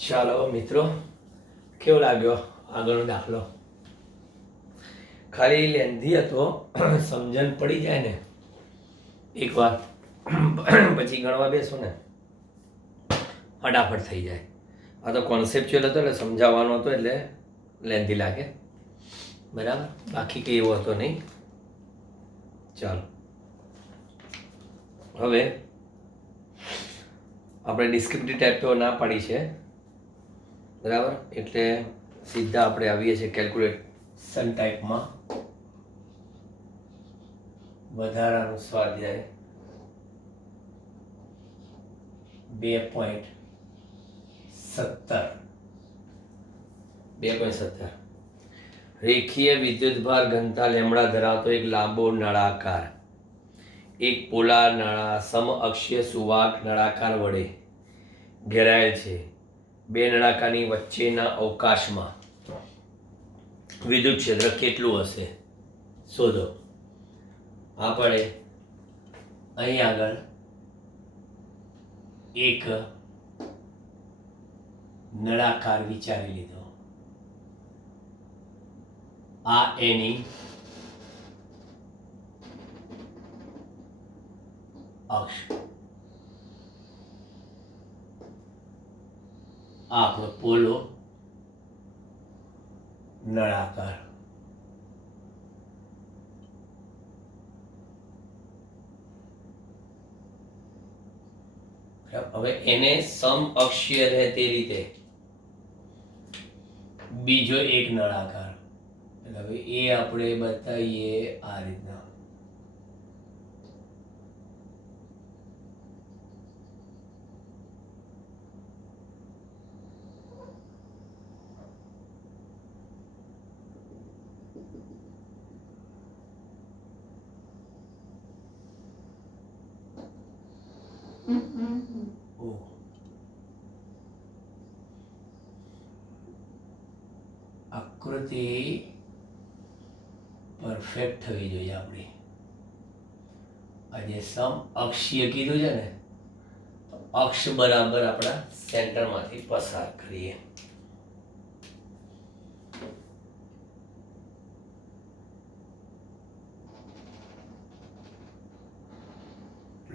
ચાલો મિત્રો, કેવો લાગ્યો આગળનો દાખલો? ખાલી લેન્ધી હતો, સમજણ પડી જાય ને એકવાર પછી ગણવા બેસો ને ફટાફટ થઈ જાય. આ તો કોન્સેપ્ચ્યુઅલ હતો એટલે સમજાવવાનો હતો એટલે લેન્ધી લાગે, બરાબર. બાકી કંઈ એવો હતો નહીં. ચાલો હવે આપણે ડિસ્ક્રિપ્ટિવ ટાઈપ તો ના પાડી છે, બરાબર. એટલે સીધા આપણે આવીએ છીએ કેલ્ક્યુલેશન ટાઈપમાં. વધારાનું સ્વાધ્યાય 2.17 રેખીય વિદ્યુતભાર ઘનતા લેમડા ધરાવતો એક લાંબો નળાકાર, એક પોલાર સમઅક્ષીય સુવાહક નળાકાર વડે ઘેરાયેલ છે. બે નળાકારની વચ્ચેના અવકાશમાં વિદ્યુત ક્ષેત્ર કેટલું હશે શોધો. આપણે અહીં આગળ એક નળાકાર વિચારી લીધો. આ એની અક્ષ, આ આપણો પોલો નળાકાર. હવે એને સમઅક્ષીય રહે તે રીતે બીજો એક નળાકાર, એટલે હવે એ આપણે બતાવીએ આ રીતના. આકૃતિ પરફેક્ટ થવી જોઈએ આપણી. આજે સમઅક્ષીય કીધું છે ને, તો અક્ષ બરાબર આપણા સેન્ટરમાંથી પસાર કરીએ.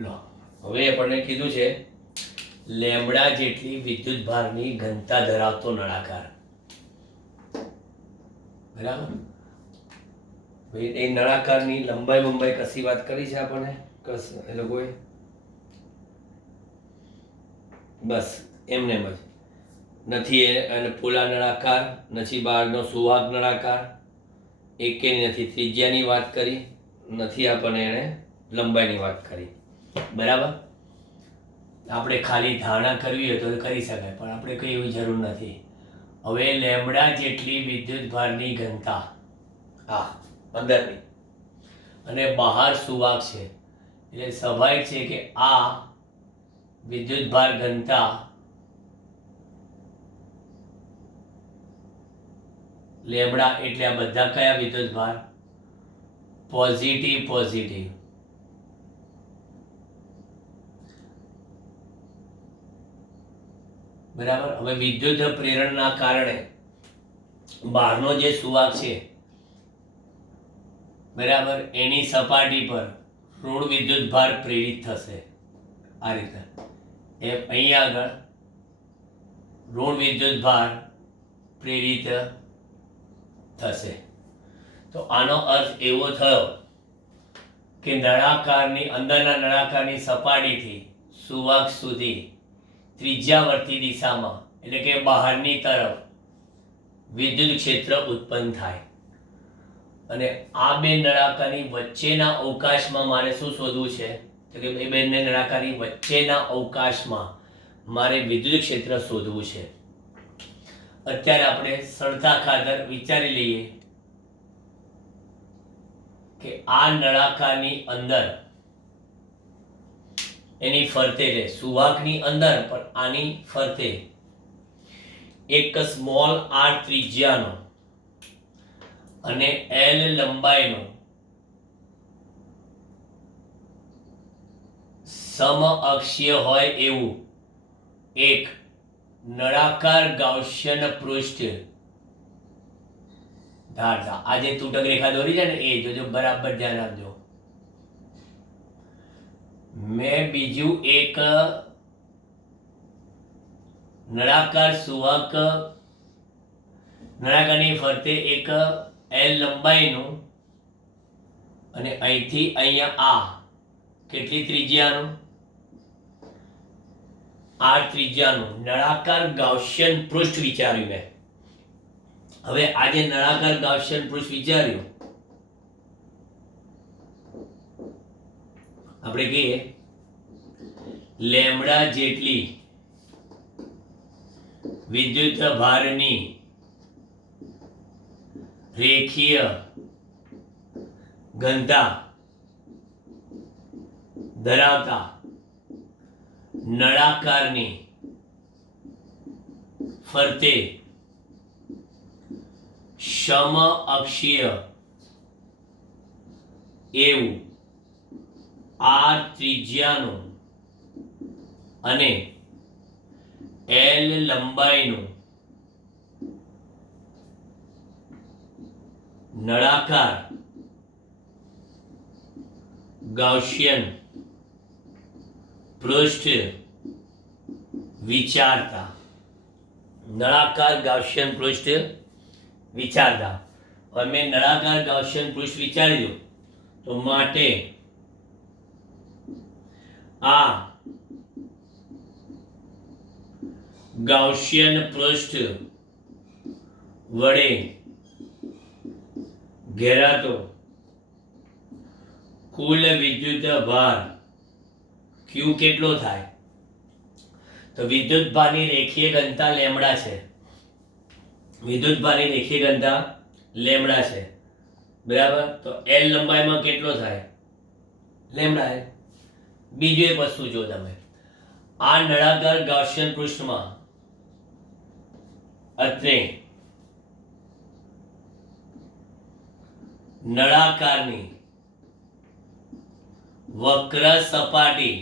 લો, હવે આપણને કીધું છે લેમડા જેટલી વિદ્યુત ભારની ઘનતા ધરાવતો નળાકાર, બરાબર. એ નળાકારની લંબાઈ કશી વાત કરી છે આપણને એ લોકોએ? બસ એમને જ નથી. અને પોલા નળાકાર નથી, બહારનો સુવાહક નળાકાર એકેય નથી. ત્રિજ્યાની વાત કરી નથી, આપણને એણે લંબાઈની વાત કરી, બરાબર. આપણે ખાલી ધારણા કરવી હોય તો કરી શકાય, પણ આપણે કંઈ એવી જરૂર નથી. હવે લેમડા જેટલી વિદ્યુત ભારની ઘનતા આ અંદરની અને બહાર સુવાહક છે, એટલે સ્વાભાવિક છે કે આ વિદ્યુત ભાર ઘનતા લેમડા એટલે આ બધા કયા વિદ્યુત ભાર? પોઝિટિવ. બરાબર. હવે વિદ્યુત પ્રેરણના કારણે બહારનો જે સુવાહક છે, બરાબર, એની સપાટી પર ઋણ વિદ્યુત ભાર પ્રેરિત થશે. આ રીતે અહીંયા આગળ ઋણ વિદ્યુત ભાર પ્રેરિત થશે. તો આનો અર્થ એવો થયો કે નળાકારની અંદરના નળાકારની સપાટીથી સુવાહક સુધી ત્રિજ્યાવર્તી દિશામાં, એટલે કે બહારની તરફ વિદ્યુત ક્ષેત્ર ઉત્પન્ન થાય. અને આ બે નળાકારની વચ્ચેના અવકાશમાં મારે શું શોધવું છે? તો કે એ બંને નળાકારની વચ્ચેના અવકાશમાં મારે વિદ્યુત ક્ષેત્ર શોધવું છે. અત્યારે આપણે સરળતા ખાતર વિચારી લઈએ કે આ નળાકારની અંદર, એની ફરતે, સુવાહકની અંદર પણ આની ફરતે એક સ્મોલ r ત્રિજ્યાનો અને L લંબાઈનો સમઅક્ષીય હોય એવું એક નળાકાર ગાઉસિયન પૃષ્ઠ ધારતા. આ જે તૂટક રેખા દોરી છે ને એ જોજો, બરાબર ધ્યાન આપજો. મેં બીજું એક નળાકાર સુવાહક, નળાકારની ફરતે એક L લંબાઈનું અને અહીંથી અહીંયા આ કેટલી ત્રિજ્યાનું, આ ત્રિજ્યાનું નળાકાર ગાઉસિયન પૃષ્ઠ વિચાર્યું મેં. હવે આ જે નળાકાર ગાઉસિયન પૃષ્ઠ વિચાર્યું, આપણે કહીએ લેમ્બડા જેટલી વિદ્યુત ભારની રેખીય ઘનતા ધરાવતા નળાકારની ફરતે સમઅક્ષીય એવું r ત્રિજ્યાનું અને L લંબાઈનું નળાકાર ગાઉસિયન પૃષ્ઠ વિચારતા. નળાકાર ગાઉસિયન પૃષ્ઠ વિચારતા. હવે મેં નળાકાર ગાઉસિયન પૃષ્ઠ વિચારી દઉં તો માટે આ ગાઉસિયન પૃષ્ઠ વડે ઘેરાતો કુલ વિદ્યુત ભાર Q કેટલો થાય? તો વિદ્યુત ભારની રેખીય ઘનતા લેમ્બડા છે. વિદ્યુત ભારની રેખીય ઘનતા લેમ્બડા છે, બરાબર. તો L લંબાઈમાં કેટલો થાય? લેમ્બડા. બીજું એક વસ્તુ જો તમે આ નળાકાર ગાઉસિયન પૃષ્ઠમાં અત્રે નળાકારની વક્ર સપાટી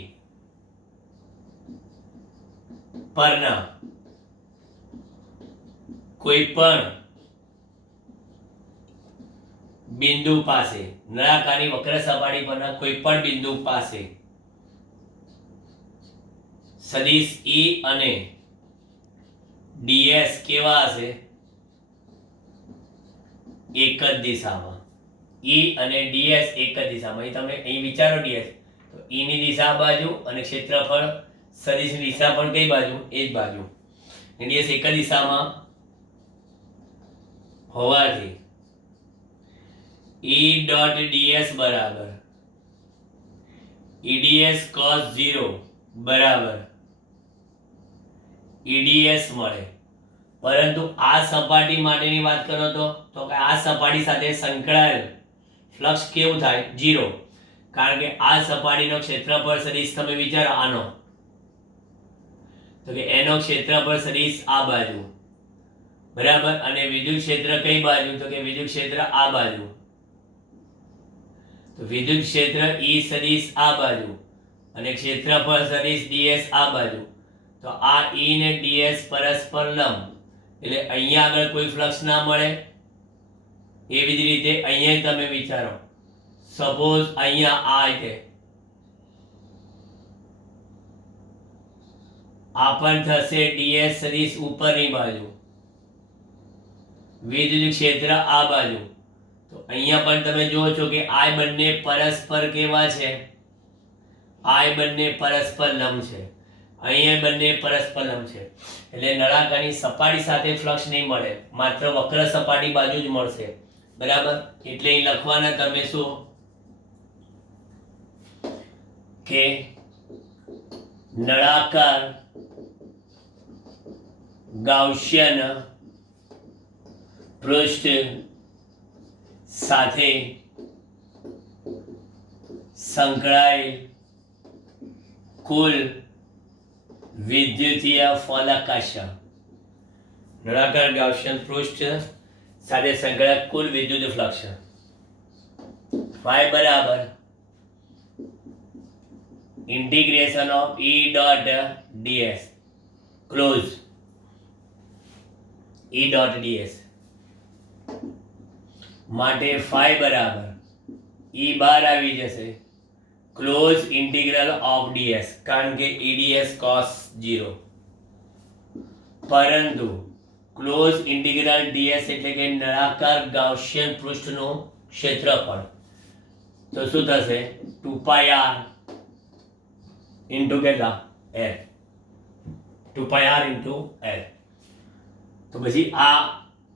પરના કોઈ પણ બિંદુ પાસે, નળાકારની વક્ર સપાટી પરના કોઈ પણ બિંદુ પાસે સદિશ E અને ds કેવા હશે? એક જ દિશામાં. E અને ds એક જ દિશામાં. અહીં તમે અહીં વિચારો ds, તો E ની દિશા આ બાજુ અને ક્ષેત્રફળ સદિશની દિશા પણ કઈ બાજુ? એ જ બાજુ. ds એક જ દિશામાં હોવાથી E ડોટ ds બરાબર EDS cos 0 બરાબર EDS મળે. પરંતુ આ સપાટી માટેની વાત કરો તો કે આ સપાટી સાથે સંકળાયેલ ફ્લક્સ કેવું થાય? 0. કારણ કે આ સપાટીનો ક્ષેત્રફળ સદિશ તમે વિચારો આનો, તો કે એનો ક્ષેત્રફળ સદિશ આ બાજુ, બરાબર. અને વિદ્યુત ક્ષેત્ર કઈ બાજુ? તો કે વિદ્યુત ક્ષેત્ર આ બાજુ. તો વિદ્યુત ક્ષેત્ર E સદિશ આ બાજુ અને ક્ષેત્રફળ સદિશ ds આ બાજુ. તો આ E ને ds પરસ્પર લંબ, એટલે અહીંયા આગળ કોઈ ફ્લક્સ ના મળે. એવી જ રીતે અહીંયા તમે વિચારો, સપોઝ અહીંયા આ રીતે આ પણ થશે ds સદિશ ઉપરની બાજુ, વિદ્યુત ક્ષેત્ર આ બાજુ. તો અહીંયા પણ તમે જુઓ છો કે આ બંને પરસ્પર કેવા છે? આ બંને પરસ્પર લંબ છે. અહીંયા બંને પરસ્પર લંબ છે. એટલે નળાકારની સપાટી સાથે ફ્લક્સ નહીં મળે, માત્ર વક્ર સપાટી બાજુ જ મળશે, બરાબર. એટલે અહીં લખવાના તમે શું કે નળાકાર ગાઉસિયન પૃષ્ઠ સાથે સંકળાયેલ કુલ વિદ્યુતીય ફલકાશ. નળાકાર ગાઉસિયન પૃષ્ઠ સાથે સંકળાયેલ કુલ વિદ્યુત ફ્લક્સ phi બરાબર integration of E dot ds close E dot ds માટે phi બરાબર E બાર આવી જશે ક્લોઝ ઇન્ટિગ્રલ ઓફ ds કારણ કે EDS cos 0 પરંતુ ક્લોઝ ઇન્ટિગ્રલ ds એટલે કે નળાકાર ગાઉસિયન પૃષ્ઠનું ક્ષેત્રફળ તો શું થશે 2 r ઇન્ટુ કેટલા l 2 r ઇન્ટુ l તો પછી આ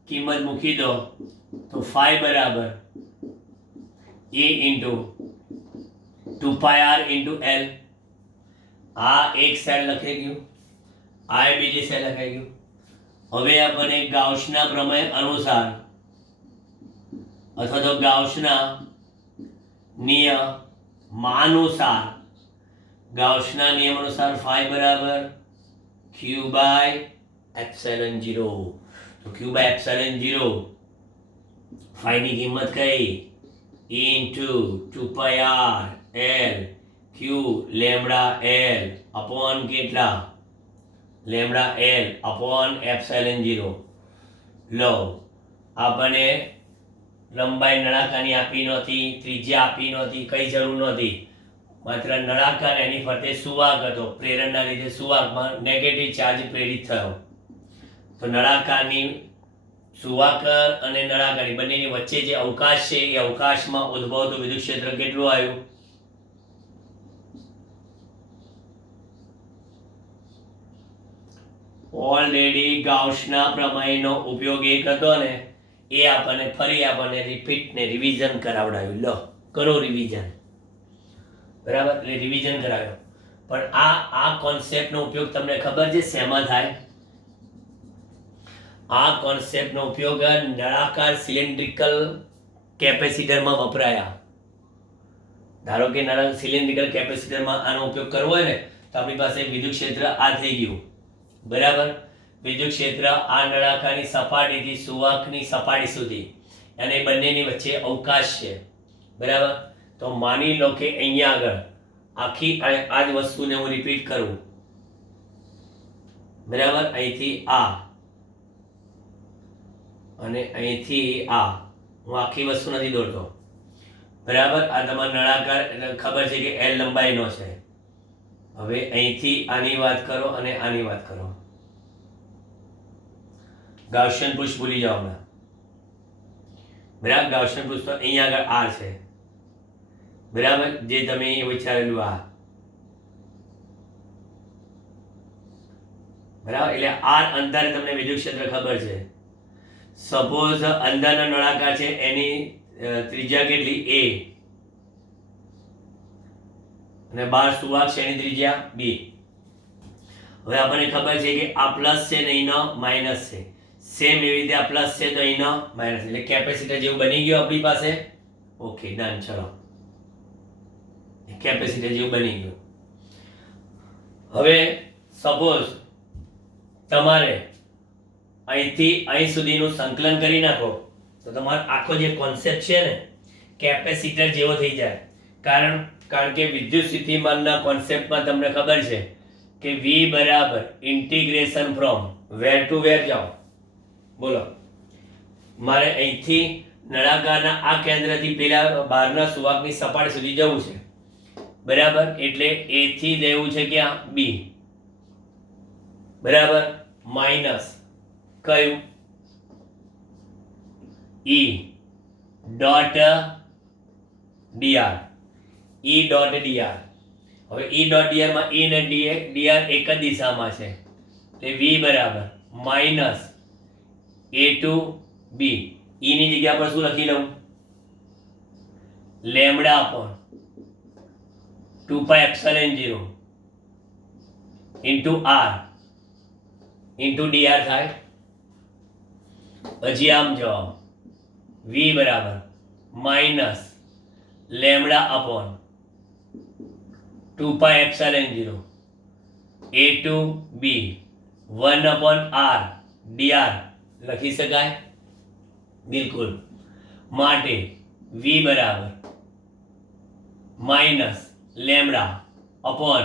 કિંમત મૂકી દો તો phi બરાબર E into 2 r into l આ એક સાઈડ લખાઈ ગયું આ બીજી સાઈડ લખાઈ ગયું હવે આપણને ગાઉસના પ્રમેય અનુસાર અથવા તો ગાઉસના નિયમાનુસાર ગાઉસના નિયમ અનુસાર phi બરાબર q બાય એપ્સિલોન 0 તો q બાય એપ્સિલોન 0 phi ની કિંમત કઈ E into 2 r l q lambda l upon કેટલા લેમ્બડા l અપોન એપ્સિલોન 0 લો આપણને લંબાઈ નળાકારની આપી નહોતી ત્રિજ્યા આપી નહોતી કઈ જરૂર નહોતી માત્ર નળાકાર એની ફરતે સુવાહક હતો પ્રેરણના લીધે સુવાહકમાં નેગેટિવ ચાર્જ પ્રેરિત થયો તો નળાકારની સુવાહક અને નળાકારની બંનેની વચ્ચે જે અવકાશ છે એ અવકાશમાં ઉદ્ભવતું વિદ્યુત ક્ષેત્ર કેટલું આવ્યું ઓલરેડી ગાઉસના પ્રમેયનો ઉપયોગ એક હતો ને એ આપણને ફરી આપણને રિપીટ ને રિવિઝન કરાવડાવ્યું લો કરો રિવિઝન બરાબર એટલે રિવિઝન કરાવ્યો પણ આ કોન્સેપ્ટનો ઉપયોગ તમને ખબર છે શેમાં થાય આ કોન્સેપ્ટનો ઉપયોગ નળાકાર સિલિન્ડ્રિકલ કેપેસિટરમાં વપરાયા ધારો કે સિલિન્ડ્રિકલ કેપેસિટરમાં આનો ઉપયોગ કરવો હોય ને તો આપણી પાસે વિદ્યુત ક્ષેત્ર આ થઈ ગયું બરાબર વિદ્યુત ક્ષેત્ર આ નળાકારની સપાટીથી સુવાહકની સપાટી સુધી અને બંનેની વચ્ચે અવકાશ છે બરાબર તો માની લો કે અહીંયા આગળ આખી આ જ વસ્તુને હું રિપીટ કરું બરાબર અહીંથી આ અને અહીંથી આ હું આખી વસ્તુ નથી દોરતો બરાબર આ તમારા નળાકાર ખબર છે કે l લંબાઈનો છે હવે અહીંથી આની વાત કરો અને આની વાત કરો ગાઉસિયન પૃષ્ઠ ભૂલી જાઓ હમણાં બરાબર ગાઉસિયન પૃષ્ઠ તો અહીંયા આગળ r છે બરાબર જે તમે વિચારેલું આ બરાબર એટલે r અંતરે તમને વિદ્યુત ક્ષેત્ર ખબર છે સપોઝ અંદરનો નળાકાર છે એની ત્રિજ્યા કેટલી a અને બહાર સુવાહક છે એની ત્રિજ્યા b હવે આપણને ખબર છે કે આ પ્લસ છે ને અહીંનો માઇનસ છે સેમ એવી રીતે આ પ્લસ છે તો અહીંનો માઇનસ એટલે કેપેસિટર જેવું બની ગયું આપણી પાસે ઓકે ડન ચલો કેપેસિટર જેવું બની ગયું હવે સપોઝ તમારે અહીંથી અહીં સુધીનું સંકલન કરી નાખો તો તમારો આખો જે કોન્સેપ્ટ છે ને કેપેસિટર જેવો થઈ જાય કારણ કે વિદ્યુત સ્થિતિમાનના કોન્સેપ્ટમાં તમને ખબર છે કે v બરાબર ઇન્ટિગ્રેશન ફ્રોમ વેર ટુ વેર જાઓ બોલો મારે અહીંથી નળાકારના આ કેન્દ્રથી પેલા બહારના સુવાહકની સપાટી સુધી જવું છે બરાબર એટલે a થી લેવું છે ક્યાં b બરાબર માઇનસ કયું E dot dr E dot dr હવે E ડોટ dr માં E ને dr એક જ દિશામાં છે એટલે v બરાબર minus a to b E ની જગ્યા પર શું લખી લઉં lambda upon 2 pi epsilon 0 into r into dr થાય પછી આમ જવાબ v બરાબર minus lambda upon 2 pi epsilon 0 a to b 1 upon r dr લખી શકાય બિલકુલ માટે v બરાબર minus lambda upon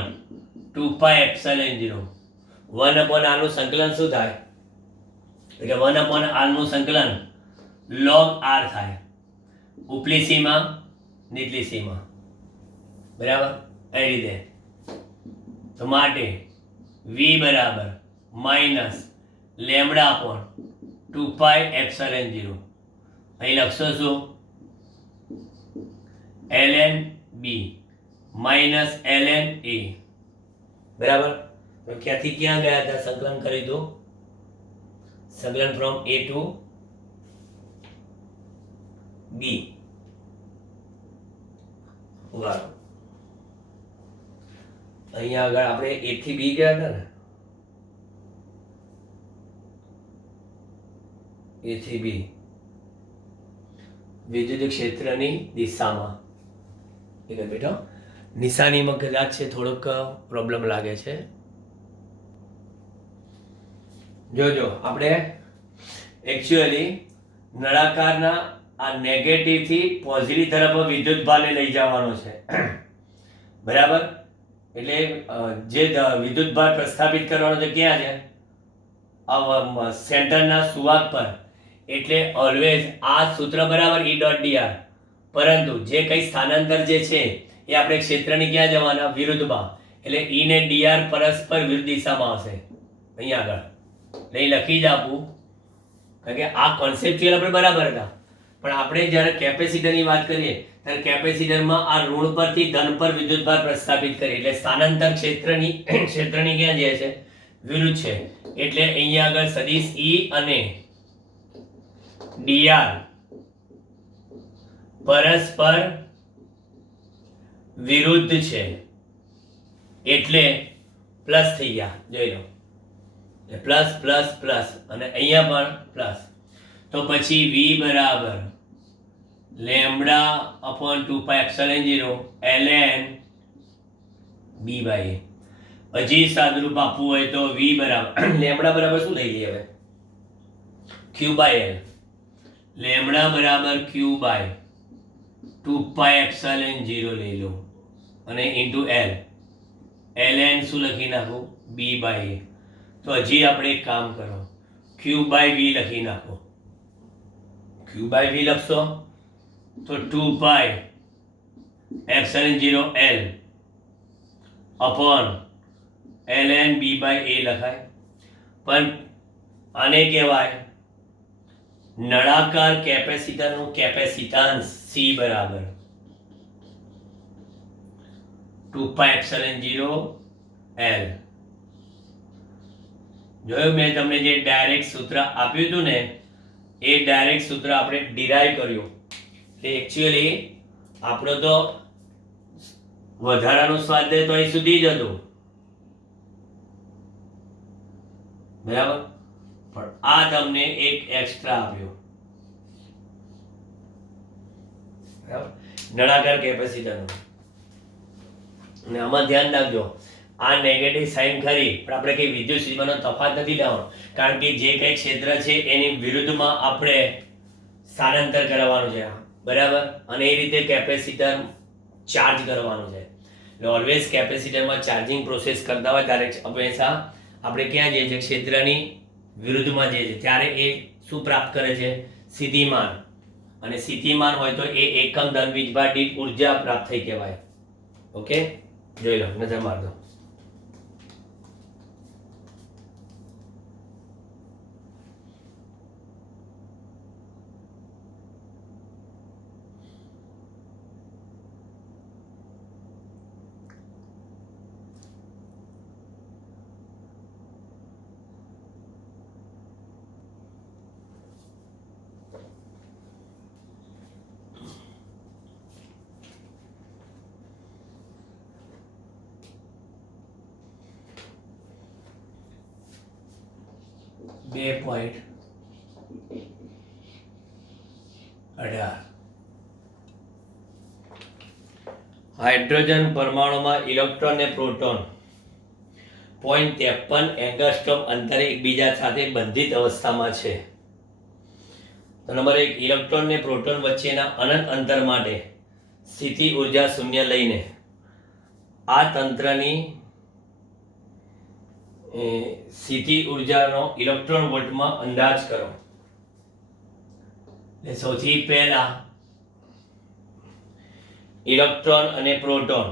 2 pi epsilon 0 1 upon r નું સંકલન શું થાય એટલે 1/r નું સંકલન log r થાય, ઉપલી સીમા નીચલી સીમા, બરાબર. એ રીતે તો માટે v બરાબર માઇનસ લેમડા અપોન 2 π એપ્સિલોન 0. અહીં લખશો શું? ln b minus ln a, બરાબર. તો ક્યાંથી ક્યાં ગયા હતા? સંકલન કરી દો, સંકલન ફ્રોમ a ટુ b. વાળો અહીંયા આગળ આપણે a થી b ગયા હતા ને, a થી b વિદ્યુત ક્ષેત્રની દિશામાં. એક બેટો નિશાનીમાં કદાચ છે થોડોક પ્રોબ્લેમ લાગે છે. જોજો આપણે એકચ્યુઅલી નળાકારના આ નેગેટિવ થી પોઝિટિવ તરફ વિદ્યુત ભારને લઈ જવાનો છે, બરાબર. એટલે જે વિદ્યુત ભાર પ્રસ્થાપિત કરવાનો છે ક્યાં છે? આ સેન્ટરના સુવાક પર. એટલે ઓલવેઝ આ સૂત્ર બરાબર E ડોટ dr, પરંતુ જે કંઈ સ્થાનાંતર જે છે એ આપણે ક્ષેત્રની ક્યાં જવાના? વિરુદ્ધમાં. એટલે E ને dr પરસ્પર વિરુદ્ધ દિશામાં આવશે. અહીંયા આગળ નહીં લખી જ આપું, કારણ કે આ કોન્સેપ્ચ્યુઅલ આપણે બરાબર હતા, પણ આપણે જ્યારે કેપેસિટરની વાત કરીએ ત્યારે કેપેસિટરમાં આ ઋણ પરથી ધન પર વિદ્યુતભાર પ્રસ્થાપિત કરીએ, એટલે સ્થાનાંતર ક્ષેત્રની ક્યાં જાય છે? વિરુદ્ધ છે. એટલે અહીંયા આગળ સદિશ E અને dr પરસ્પર વિરુદ્ધ છે, એટલે પ્લસ થઈ ગયા. જોઈ લો, પ્લસ પ્લસ પ્લસ, અને અહીંયા પણ પ્લસ. તો પછી v બરાબર lambda upon 2 π epsilon 0 ln b by a. હજી સાદરૂપ આપવું હોય તો v બરાબર લેમડા બરાબર શું લઈ લઈએ હવે? q by l. લેમડા બરાબર q બાય 2 π એપ્સિલોન 0 લઈ લો, અને ઇન્ટુ l. ln શું લખી નાખું? b by a. તો હજી આપણે એક કામ કરો, q બાય v લખી નાખો. q બાય v લખશો તો 2 π epsilon 0 l upon ln b by a લખાય. પણ આને કહેવાય નળાકાર કેપેસિટરનું કેપેસિટન્સ C બરાબર 2 π એપ્સિલોન 0 l. જોયું મેં તમને જે ડાયરેક્ટ સૂત્ર આપ્યું હતું ને, એ ડાયરેક્ટ સૂત્ર આપણે ડિરાઈવ કર્યું. એકચ્યુઅલી આપણો તો વધારાનું સ્વાધ્યાય તો અહીં સુધી જ હતું, બરાબર. પણ આ તમને એક એક્સ્ટ્રા આપ્યો, બરાબર, નળાકાર કેપેસિટરનું. અને આમાં ધ્યાન રાખજો, આ નેગેટિવ સાઇન ખરી, પણ આપણે કઈ વિદ્યુત સીમાનો તફાત નથી લેવાનો, કારણ કે જે કંઈ ક્ષેત્ર છે એની વિરુદ્ધમાં આપણે સ્થાનાંતર કરવાનું છે, બરાબર. અને એ રીતે કેપેસિટર ચાર્જ કરવાનું છે. એટલે ઓલવેઝ કેપેસિટરમાં ચાર્જિંગ પ્રોસેસ કરતા હોય ત્યારે હંમેશા આપણે ક્યાં જઈએ છીએ? ક્ષેત્રની વિરુદ્ધમાં જઈએ છીએ, ત્યારે એ શું પ્રાપ્ત કરે છે? સ્થિતિમાન. અને સ્થિતિમાન હોય તો એ એકમ ધન વીજભાર દીઠ ઉર્જા પ્રાપ્ત થઈ કહેવાય. ઓકે, જોઈ લો, નજર માર દો. બે પોઈન્ટ 18 હાઇડ્રોજન પરમાણુમાં ઇલેક્ટ્રોન અને પ્રોટોન 0.53 એંગસ્ટ્રોમ અંતરે એકબીજા સાથે બંધિત અવસ્થામાં છે. તો નંબર 1, ઇલેક્ટ્રોન અને પ્રોટોન વચ્ચેના અનંત અંતર માટે સ્થિતિ ઉર્જા શૂન્ય લઈને આ તંત્રની સ્થિતિ ઉર્જાનો ઇલેક્ટ્રોન વોલ્ટમાં અંદાજ કરો. એટલે સૌથી પહેલા ઇલેક્ટ્રોન અને પ્રોટોન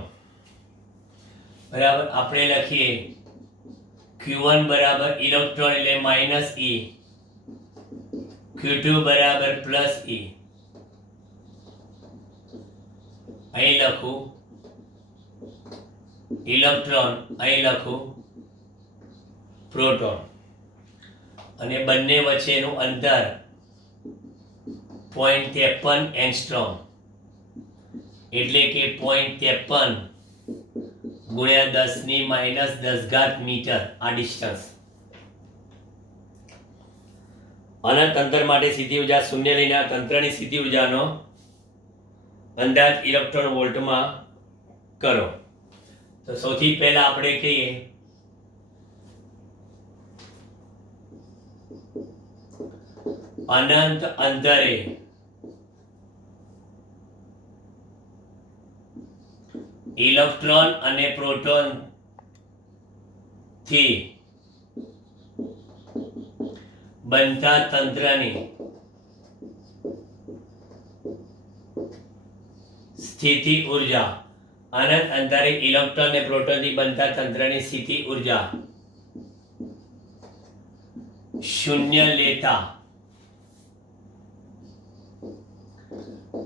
બરાબર આપણે લખીએ Q1 બરાબર ઇલેક્ટ્રોન એટલે માઇનસ E, Q2 બરાબર પ્લસ E. અહીં લખું ઇલેક્ટ્રોન, અહીં લખું પ્રોટોન, અને બંને વચ્ચેનું અંતર 0.53 એંગસ્ટ્રોમ એટલે કે 0.53 ગુણ્યા 10⁻10 મીટર આ ડિસ્ટન્સ. અનંત અંતર માટે સ્થિતિ ઉર્જા શૂન્ય લઈને આ તંત્રની સ્થિતિ ઉર્જાનો અંદાજ ઇલેક્ટ્રોન વોલ્ટમાં કરો. તો સૌથી પહેલા આપણે કહીએ અનંત અંતરે ઇલેક્ટ્રોન અને પ્રોટોન થી બનતા તંત્રની સ્થિતિ ઉર્જા. અનંત અંતરે ઇલેક્ટ્રોન અને પ્રોટોન થી બનતા તંત્રની સ્થિતિ ઉર્જા શૂન્ય લેતા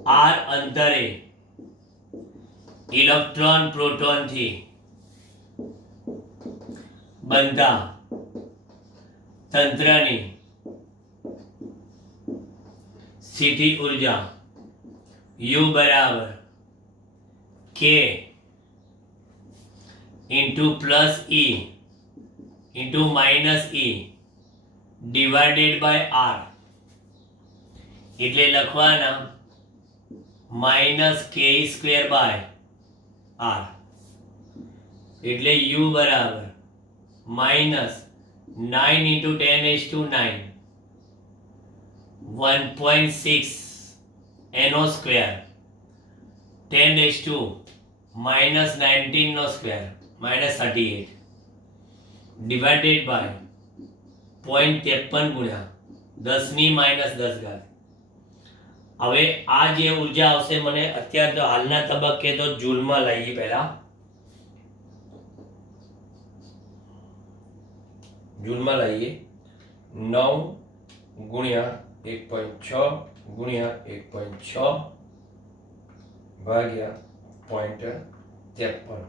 r અંતરે ઇલેક્ટ્રોન પ્રોટોન થી બનતા તંત્રની સ્થિતિ ઉર્જા U બરાબર K into plus E into minus E divided by R. એટલે લખવાના -k² by R. એટલે U બરાબર -9 into 10⁻9 1.6 NO square 10⁻⁻19 નો સ્ક્વેર -38 divided by 0.53 ગુણ્યા 10⁻10. હવે આ જે ઉર્જા આવશે મને અત્યારે તો હાલના તબક્કે તો જૂલમાં લઈએ. પહેલા જૂલમાં લઈએ 9 ગુણ્યા 1.6 ગુણ્યા 1.6 ભાગ્યા 0.53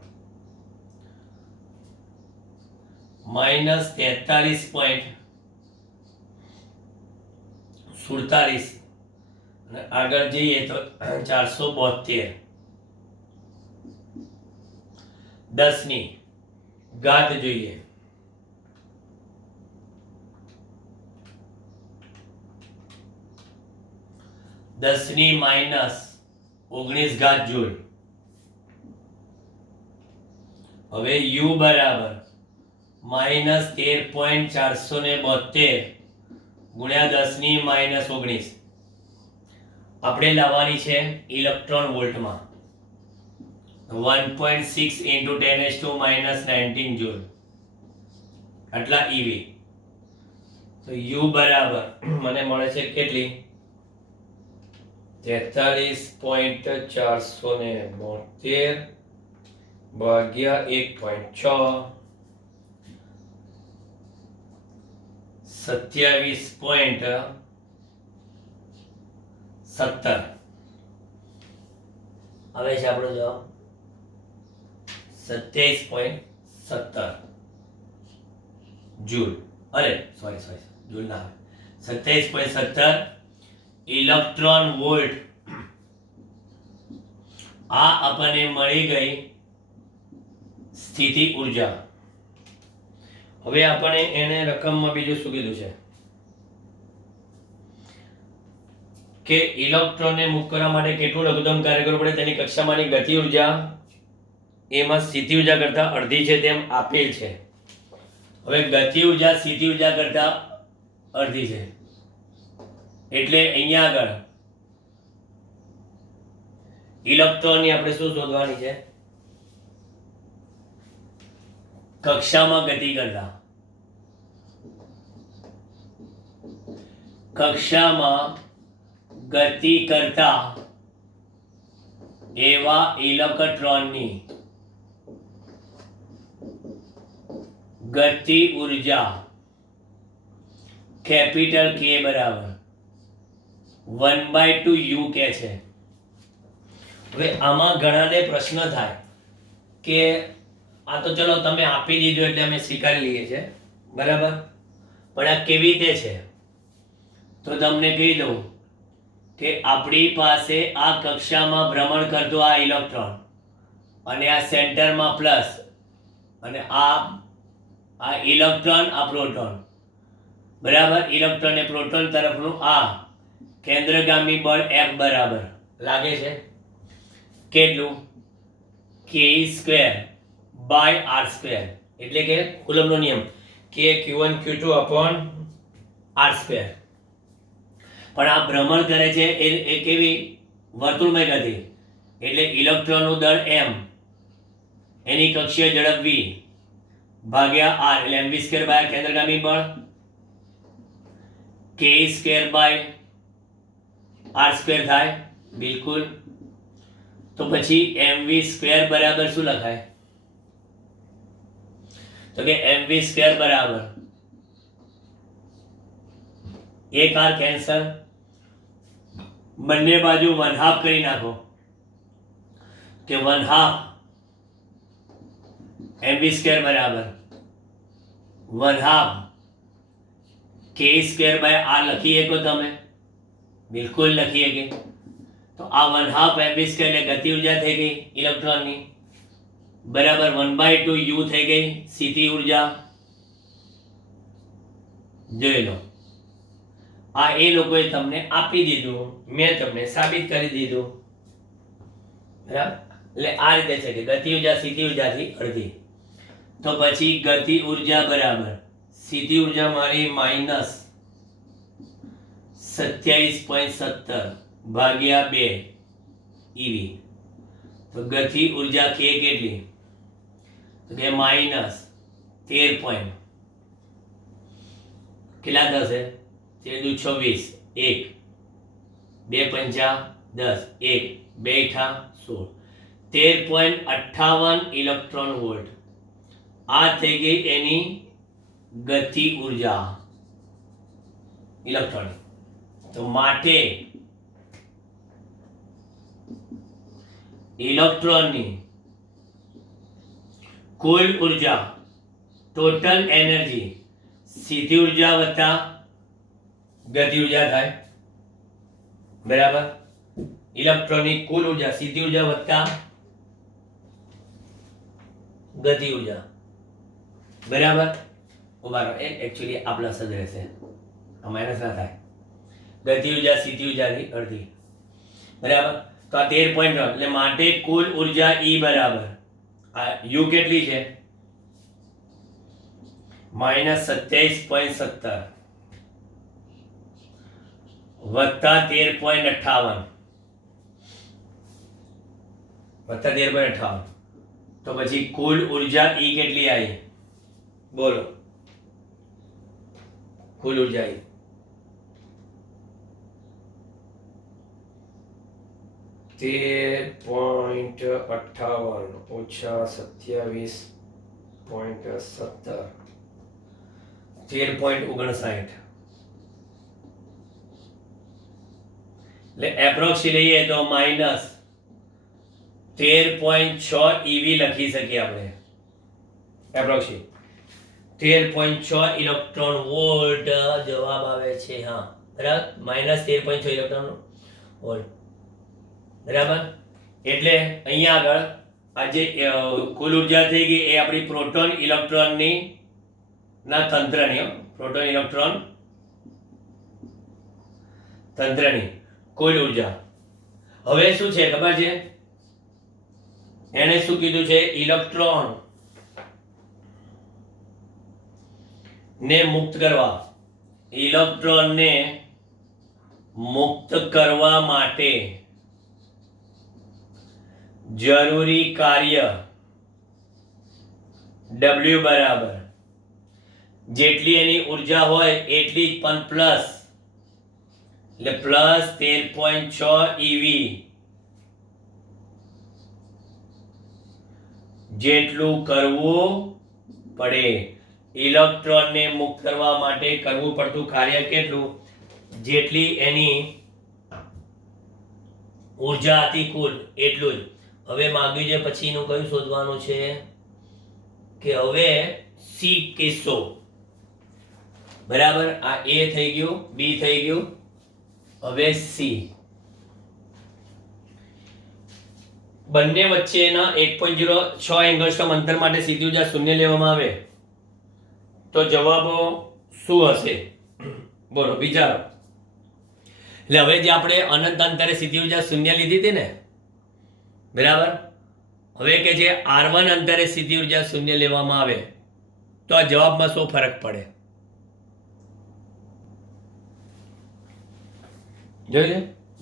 -43.47 અને આગળ જઈએ તો 472 10ની ઘાત જોઈએ 10⁻⁻19 જૂલ. હવે U બરાબર -13.472 ગુણ્યા 10⁻⁻19 આપણે લાવવાની છે ઇલેક્ટ્રોન વોલ્ટમાં 1.6 into 10⁻⁻19 જૂલ આટલા EV. તો U બરાબર મને મળે છે કેટલી 43.472 ભાગ્યા 1.6 27.17 આવે છે આપણો જવાબ 27.17 જૂલ. અરે સોરી જૂલ ના આવે 27.17 ઇલેક્ટ્રોન વોલ્ટ. આ આપણને મળી ગઈ સ્થિતિ ઉર્જા. હવે આપણે એને રકમમાં બીજું શું કીધું છે કે ઇલેક્ટ્રોનને મુક્ત કરવા માટે કેટલું લઘુત્તમ કાર્ય કરવું પડે તેની કક્ષામાંની ગતિ ઉર્જા એમાં સ્થિતિ ઉર્જા કરતા અડધી છે તેમ આપેલ છે. હવે ગતિ ઉર્જા સ્થિતિ ઉર્જા કરતા અડધી છે એટલે અહીંયા આગળ ઇલેક્ટ્રોનની આપણે શું શોધવાની છે કક્ષામાં ગતિ કરતા. કક્ષામાં ગતિ કરતા એવા ઇલેક્ટ્રોનની ગતિ ઉર્જા કેપિટલ કે બરાબર 1/2 યુ કે છે. હવે આમાં ઘણાને પ્રશ્ન થાય કે આ તો ચલો તમે આપી દીધું એટલે અમે સ્વીકારી લઈએ છીએ બરાબર, પણ આ કેવી રીતે છે? તો તમને કહી દઉં કે આપણી પાસે આ કક્ષામાં ભ્રમણ કરતો આ ઇલેક્ટ્રોન અને આ સેન્ટરમાં પ્લસ અને આ ઇલેક્ટ્રોન આ પ્રોટોન બરાબર, ઇલેક્ટ્રોન અને પ્રોટોન તરફનું આ કેન્દ્રગામી બળ F બરાબર લાગે છે કેટલું? Ke² બાય r², એટલે કે કુલમ્બનો નિયમ K Q1 Q2 upon r². પણ આ ભ્રમણ કરે છે એ કેવી? વર્તુળમય ગતિ, એટલે ઇલેક્ટ્રોનનું દળ m, એની કક્ષીય ઝડપ v ભાગ્યા r, એટલે mv² બાય કેન્દ્રગામી બળ Ke² બાય r² થાય બિલકુલ. તો પછી mv² બરાબર શું લખાય? તો કે mv² બરાબર એક r કેન્સલ, બંને બાજુ 1/2 કરી નાખો કે 1/2 mv² બરાબર 1/2 Ke² બાય r લખી શકો તમે? બિલકુલ લખી શકે. તો આ 1/2 mv² એટલે ગતિ ઉર્જા થઈ ગઈ ઇલેક્ટ્રોનની બરાબર 1/2 u થઈ ગઈ સ્થિતિ ઉર્જા. જોઈ લો, આ એ લોકોએ તમને આપી દીધું, મેં તમને સાબિત કરી દીધું બરાબર. એટલે આ રીતે છે કે ગતિ ઉર્જા સ્થિતિ ઉર્જાથી અડધી. તો પછી ગતિ ઉર્જા બરાબર સ્થિતિ ઉર્જા મારી -27.17 ભાગ્યા 2 eV. તો ગતિ ઉર્જા કે કેટલી? તો કે -13 પોઈન્ટ કેટલા થશે? 13 26 1 2 5 10 1 2 8 16 13.58 ઇલેક્ટ્રોન વોલ્ટ. આ થઈ ગઈ એની ગતિ ઉર્જા ઇલેક્ટ્રોન. તો માટે ઇલેક્ટ્રોનની કુલ ઉર્જા ટોટલ એનર્જી સીધી ઉર્જા વત્તા ગતિ ઉર્જા થાય બરાબર. ઇલેક્ટ્રોનની કુલ ઉર્જા સીધી ઉર્જા વત્તા ગતિ ઉર્જા બરાબર. ઉભા રહો, એકચ્યુઅલી આ પ્લસ જ રહેશે, આ માઇનસ ના થાય. ગતિ ઉર્જા સીધી ઉર્જાથી અડધી બરાબર. તો આ 13.3 એટલે માટે કુલ ઉર્જા E બરાબર આ U કેટલી છે? -27.17 વત્તા 13.58 વત્તા 13.58. તો પછી કુલ ઉર્જા E કેટલી આવી? બોલો, કુલ ઉર્જા E 13.58 ઓછા 27.17 13.59. એટલે એપ્રોક્સી લઈએ તો -13.6 EV લખી શકીએ આપણે. એપ્રોક્સી 13.6 ઇલેક્ટ્રોન વોલ્ટ જવાબ આવે છે. હા બરાબર, -13.6 ઇલેક્ટ્રોન વોલ્ટ બરાબર. એટલે અહીંયા આગળ આ જે કુલ ઉર્જા થઈ ગઈ એ આપણી પ્રોટોન ઇલેક્ટ્રોનની ના તંત્રની, પ્રોટોન ઇલેક્ટ્રોન તંત્રની કુલ ઉર્જા. હવે શું છે ખબર છે? એને શું કીધું છે? ઇલેક્ટ્રોન ને મુક્ત કરવા, ઇલેક્ટ્રોનને મુક્ત કરવા માટે જરૂરી કાર્ય W બરાબર જેટલી એની ઉર્જા હોય એટલી જ પણ પ્લસ એટલે પ્લસ 13.6 EV જેટલું કરવું પડે. ઇલેક્ટ્રોનને મુક્ત કરવા માટે કરવું પડતું કાર્ય કેટલું? જેટલી એની ઉર્જા હતી કુલ એટલું જ. હવે માગ્યું છે પછીનું કયું શોધવાનું છે કે હવે સી કિસ્સો. બરાબર, આ એ થઈ ગયું, બી થઈ ગયું, હવે સી. બંને વચ્ચેના 1.06 એંગસ્ટ્રોમ અંતર માટે સીધી ઉર્જા શૂન્ય લેવામાં આવે તો જવાબો શું હશે? બોલો, વિચારો. એટલે હવે જે આપણે અનંત અંતરે સીધી ઉર્જા શૂન્ય લીધી હતી ને, બરાબર, હવે કે જે R1 અંતરે સીધી ઉર્જા શૂન્ય લેવામાં આવે તો આ જવાબમાં શું ફરક પડે? જોઈ લે,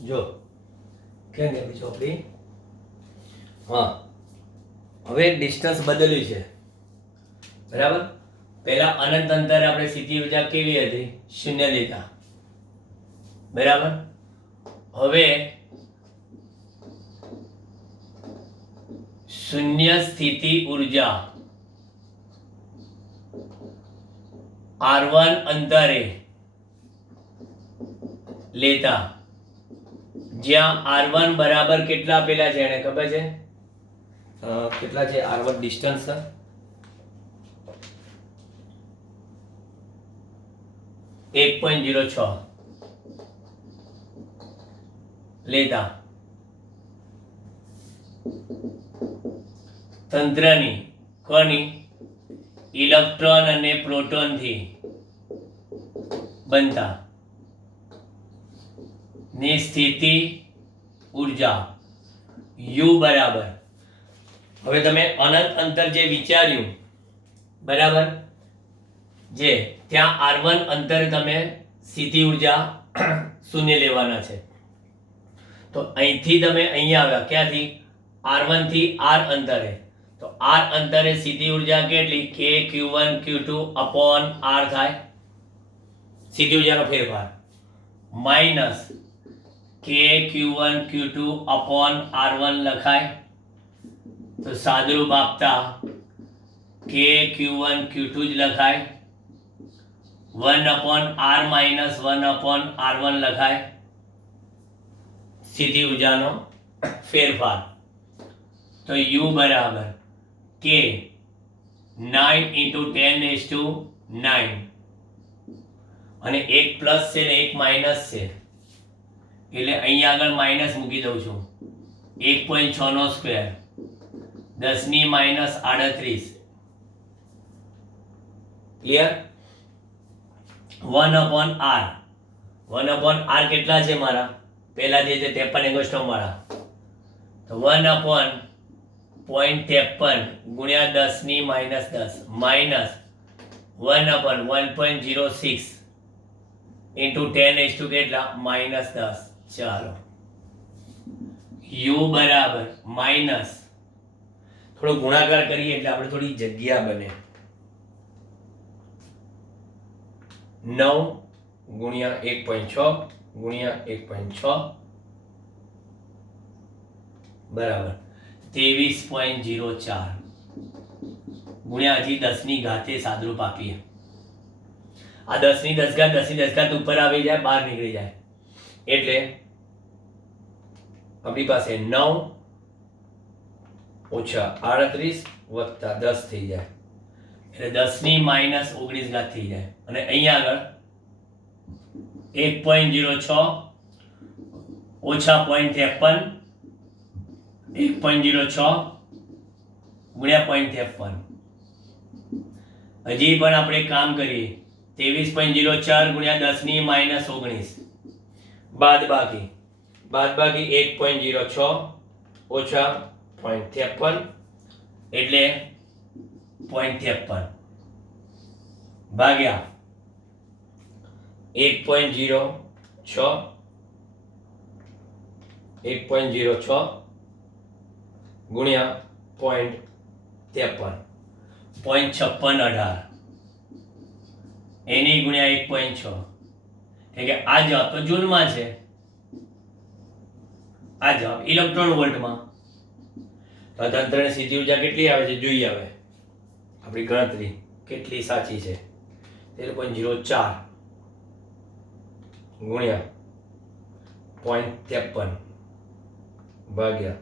જો કેમ કે ચોપડી. હા, હવે ડિસ્ટન્સ બદલ્યું છે, બરાબર. પહેલા અનંત અંતરે આપણે સીધી ઉર્જા કેવી હતી? શૂન્ય લીધા, બરાબર. હવે શૂન્ય સ્થિતિ ઉર્જા R1 અંતરે લેતા, જ્યાં R1 બરાબર કેટલા આપેલા છે એને ખબર છે? કેટલા છે R1 ડિસ્ટન્સ? એક 1.06 લેતા તંત્રની કોની? ઇલેક્ટ્રોન અને પ્રોટોનથી બનતા ની સ્થિતિ ઉર્જા U બરાબર. હવે તમે અનંત અંતર જે વિચાર્યું, બરાબર, જે ત્યાં R1 અંતરે તમે સીધી ઉર્જા શૂન્ય લેવાના છે, તો અહીંથી તમે અહીંયા આવ્યા ક્યાંથી? R1 થી R અંતરે. તો R અંતરે સીધી ઉર્જા કેટલી? K Q1 Q2 upon R થાય, સીધી ઉર્જાનો ફેરફાર, minus K Q1 Q2 upon R1 લખાય. તો સાદુરૂપ આપતા K Q1 Q2 જ લખાય, 1 upon R minus 1 upon R1 લખાય, સીધી ઉર્જાનો ફેરફાર. તો U બરાબર K 9 into 10⁹ અને એક પ્લસ છે ને એક માઇનસ છે, એટલે અહીંયા આગળ માઇનસ મૂકી દઉં છું. 1.6 નો સ્ક્વેર 10 ની minus 38. Clear? 1 upon R. 1 upon R કેટલા છે મારા? પહેલા જે છે 53 એંગસ્ટ્રોમ વાળા, તો 1 upon 0.53 ગુણ્યા 10 ની માઇનસ 10 માઇનસ 1 upon 1.06 into 10⁻, કેટલા? માઇનસ 10. ચાલો, U બરાબર માઇનસ, થોડો ગુણાકાર કરીએ એટલે આપણે થોડી જગ્યા બને. 9 ગુણ્યા 1.6 ગુણ્યા 1.6 બરાબર 23.04 ગુણ્યા હજી 10 ની ઘાતે સાદરૂપ આપીએ. આ 10 ની 10 ઘાત 10 ની 10 ઘાત ઉપર આવી જાય, બહાર નીકળી જાય, એટલે આપણી પાસે 9 ઓછા 38 વત્તા 10 થઈ જાય, એટલે 10 ની માઇનસ 19 ઘાત થઈ જાય. અને અહીંયા આગળ 1.06 ઓછા 0.53 1.06 ગુણ્યા 0.53. હજી પણ આપણે કામ કરીએ. 23.04 ગુણ્યા 10 ની માઇનસ 19 બાદબાકી 1.06 ઓછા 0.53 એટલે 0.53 ભાગ્યા 1.06 ગુણ્યા 0.53 0.5618 એની ગુણ્યા 1.6 કે આ જવાબ તો જૂલમાં છે, આ જવાબ ઇલેક્ટ્રોન વોલ્ટમાં. તો આ તંત્રની સીધી ઉર્જા કેટલી આવે છે જોઈએ. હવે આપણી ગણતરી કેટલી સાચી છે. 13.04 ગુણ્યા 0.53 ભાગ્યા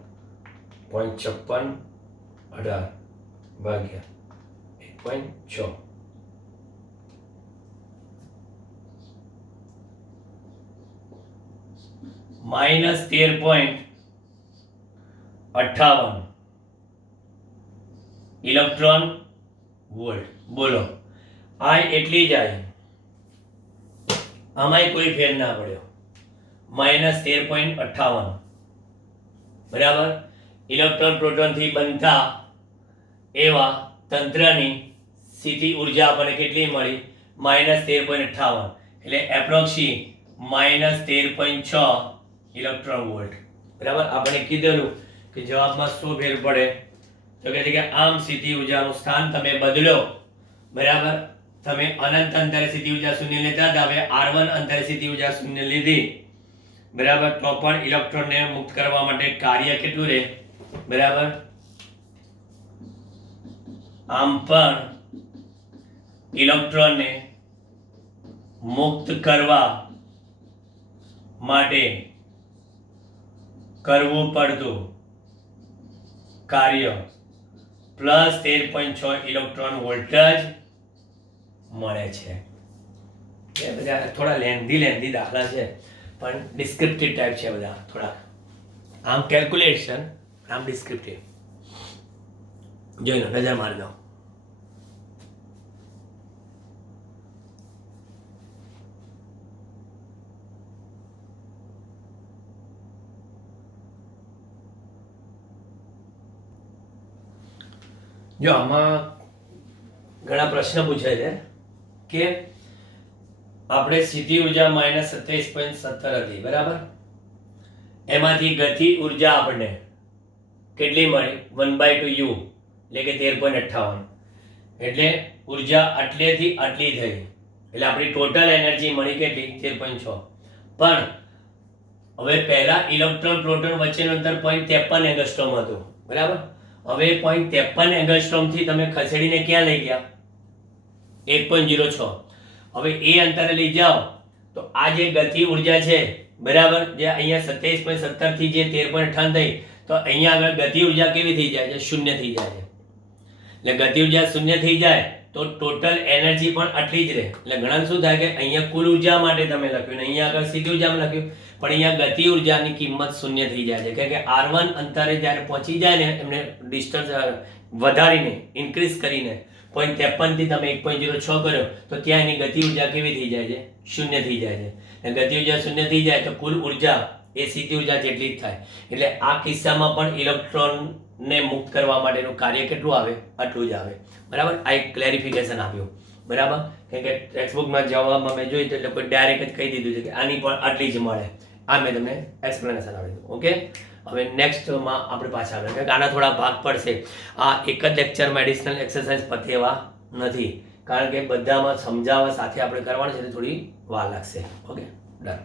0.56 18 ભાગ્યા 1.6 -13.58 ઇલેક્ટ્રોન વોલ્ટ. બોલો આ એટલી જાય, આમાંય કોઈ ફેર ના પડ્યો. -13.58 બરાબર. ઇલેક્ટ્રોન પ્રોટોન થી બનતા એવા તંત્રની સીધી ઉર્જા આપણને કેટલી મળી? -13.58 એટલે એપ્રોક્સી -13.6 ઇલેક્ટ્રોન વોલ્ટ. બરાબર. આપણે કીધેલું કે જવાબમાં શું ફેર પડે? તો કહે છે કે આમ સીધી ઉર્જાનું સ્થાન તમે બદલો. બરાબર. તમે અનંત અંતરે સીધી ઉર્જા શૂન્ય લેતા હતા, હવે r1 અંતરે સીધી ઉર્જા શૂન્ય લીધી. બરાબર. તો પણ ઇલેક્ટ્રોનને મુક્ત કરવા માટે કાર્ય કેટલું રહે? બરાબર. આમ પણ ઇલેક્ટ્રોનને મુક્ત કરવા માટે કરવું પડતું કાર્ય +13.6 ઇલેક્ટ્રોન વોલ્ટ જ મળે છે. એ બધા થોડા લેન્ધી દાખલા છે, પણ ડિસ્ક્રિપ્ટિવ ટાઈપ છે બધા. થોડા આમ કેલ્ક્યુલેશન, આમ ડિસ્ક્રિપ્ટિવ. જોઈ લો, નજર મારી દો. જો આમાં ઘણા પ્રશ્ન પૂછાય છે કે આપણે સીધી ઉર્જા -27.17 હતી. બરાબર. એમાંથી ગતિ ઉર્જા આપણને કેટલી મળી? 1/2 u એટલે કે 13.58. એટલે ઉર્જા આટલેથી આટલી થઈ, એટલે આપણી ટોટલ એનર્જી મળી કેટલી? 13.6. પણ હવે પહેલા ઇલેક્ટ્રોન પ્રોટોન વચ્ચેનું અંતર 0.53 એંગસ્ટ્રોમ હતું. બરાબર. હવે 0.53 એંગસ્ટ્રોમ થી તમે ખસેડીને ક્યાં લઈ ગયા? 1.06. હવે એ અંતરે લઈ જાઓ તો આ જે ગતિ ઉર્જા છે, બરાબર, જે અહીંયા 27.17 થી જે 13.58 થઈ, તો અહીંયા આગળ ગતિ ઉર્જા કેવી થઈ જાય છે? શૂન્ય થઈ જાય છે. એટલે ગતિ ઉર્જા શૂન્ય થઈ જાય તો ટોટલ એનર્જી પણ આટલી જ રહે. એટલે ઘણા શું થાય કે અહીંયા કુલ ઉર્જા માટે તમે લખ્યું ને અહીંયા આગળ સીધી ઉર્જામાં લખ્યું, પણ અહીંયા ગતિ ઉર્જાની કિંમત શૂન્ય થઈ જાય છે. કારણ કે r1 અંતરે જ્યારે પહોંચી જાય ને, એમને ડિસ્ટન્સ વધારીને ઇન્ક્રીઝ કરીને 0.53 થી તમે 1.06 કર્યો, તો ત્યાં એની ગતિ ઉર્જા કેવી થઈ જાય છે? શૂન્ય થઈ જાય છે. અને ગતિ ઉર્જા શૂન્ય થઈ જાય તો કુલ ઉર્જા એ સીધી ઉર્જા જેટલી જ થાય. એટલે આ કિસ્સામાં પણ ઇલેક્ટ્રોનને મુક્ત કરવા માટેનું કાર્ય કેટલું આવે? આટલું જ આવે. બરાબર. આ એક ક્લેરિફિકેશન આપ્યું. બરાબર. કારણ કે ટેક્સ્ટબુકમાં જવાબમાં મેં જોયું એટલે કોઈ ડાયરેક્ટ જ કહી દીધું છે કે આની પણ આટલી જ મળે. આ મેં તમને એક્સપ્લેનેશન આપી દીધું. ઓકે. હવે નેક્સ્ટમાં આપણે પાછા આવે, કારણ કે આના થોડા ભાગ પડશે. આ એક જ લેક્ચરમાં એડિશનલ એક્સરસાઇઝ પતેવા નથી, કારણ કે બધામાં સમજાવવા સાથે આપણે કરવાનું છે, થોડી વાર લાગશે. Okay, done.